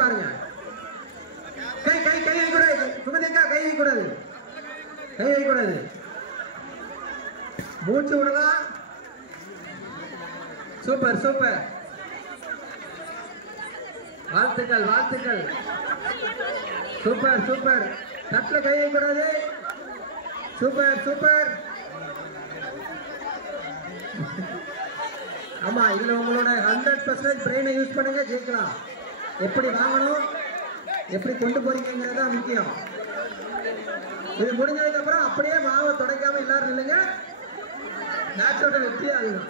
பாருங்க. கை கை கை கூடாது. சுமதிக்கா கை கூடாது. கை கூடாது. மூச்சு விடலாம். Super super. வாழ்த்துக்கள் வாழ்த்துக்கள். Super super. தட்டில் கை கூடாது. Super super. ஆமா, இதுல உங்களோட 100% பிரெயினை யூஸ் பண்ணுங்க, ஜெயிக்கலாம். எப்படி வாங்கணும், எப்படி கொண்டு போறீங்கிறது தான் முக்கியம். இது முடிஞ்சதுக்கு அப்புறம் அப்படியே மாவை துடைக்காம எல்லாரும் இல்லைங்க, மேட்சோட வெற்றி ஆகும்.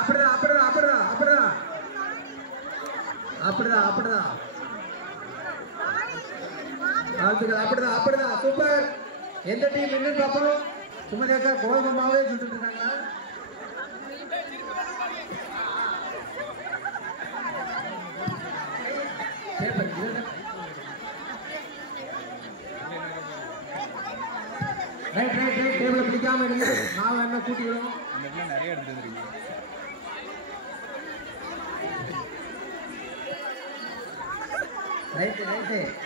அப்படிதான் அப்படிதான் அப்படிதான் அப்படிதான் அப்படிதான் அப்படிதான். வாழ்த்துக்கள். அப்படிதான் அப்படிதான். சூப்பர். எந்த டீம் என்ன பார்ப்போம். சுமதிக்கா கோதுமை மாவே சுட்டுட்டு இருக்காங்களா? Right right right. டேபிள பிடிக்காம இருங்க. மாவு என்ன கூட்டிக்கிறோம். நிறைய எடுத்துருக்கீங்க. Right right.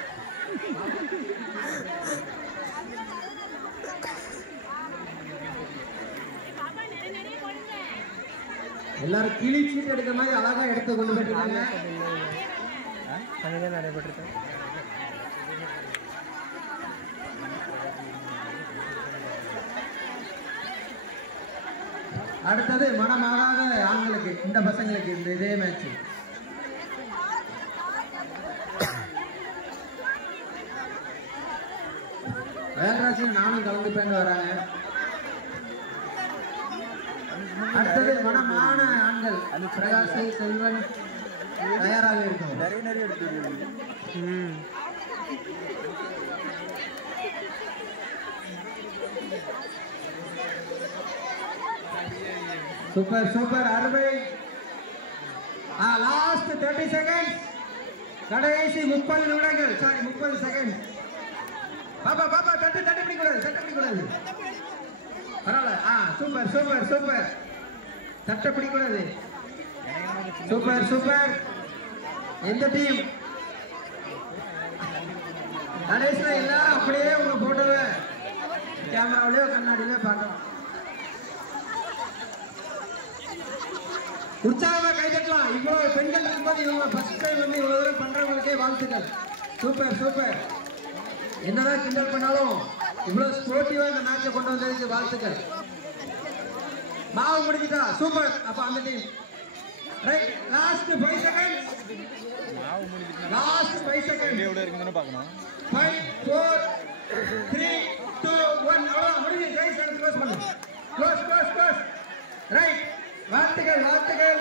எல்லாரும் கிளி சீட் எடுக்கிற மாதிரி அழகா எடுத்து கொண்டு போயிருக்காங்க. நடைபெற்று அடுத்தது மனமாகாத ஆண்களுக்கு, இந்த பசங்களுக்கு இந்த இதே மேட்ச். வேல்ராஜன் நானும் கலந்துப்பேன்னு வராங்க. அடுத்தது மனமான ஆண்கள், பிரகாஷ் செல்வன் தயாராக இருக்கும். நிறைய சூப்பர் சூப்பர். அருமை. Last 30 seconds. கடைசி 30 நிமிடங்கள். Sorry 30 second. பாப்பா பாப்பா தட்டு தட்டு பிடிக்கூடாது. தட்டு பிடிக்கூடாது. பரவாயில்ல. Super super super. தட்டை பிடிக்கூடாது. Super super. எந்த டீம் கடைசியில் எல்லாரும் அப்படியே உங்க போட்டோவை கேமராவிலேயோ கண்ணாடியிலே பார்க்கலாம். உற்சாகமா கைதட்டலாம். இவ்வளவு பெண்கள் இருக்கும்போது இவங்க ஃபர்ஸ்ட் டைம் வந்து இவ்வளவு தூரம் பண்றவங்களுக்கே வாழ்த்துக்கள். Super super. என்னதான் கிண்டல் பண்ணாலும் இவ்வளவு ஸ்போர்ட்டிவா இந்த மேட்சை கொண்டு வந்ததுக்கு வாழ்த்துக்கள். மாவு முடிஞ்சிட்டா. சூப்பர். அப்ப அந்த team right. Last 5 seconds. Last 5 second. எவ்வளவு இருக்குன்னு பார்க்கணும். 5 4 3 2 1. அவ்வளவு முடிஞ்சு. கைஸ் க்ளோஸ் பண்ணு. Close close close. ரைட். வாழ்த்துக்கள் வாழ்த்துக்கள்.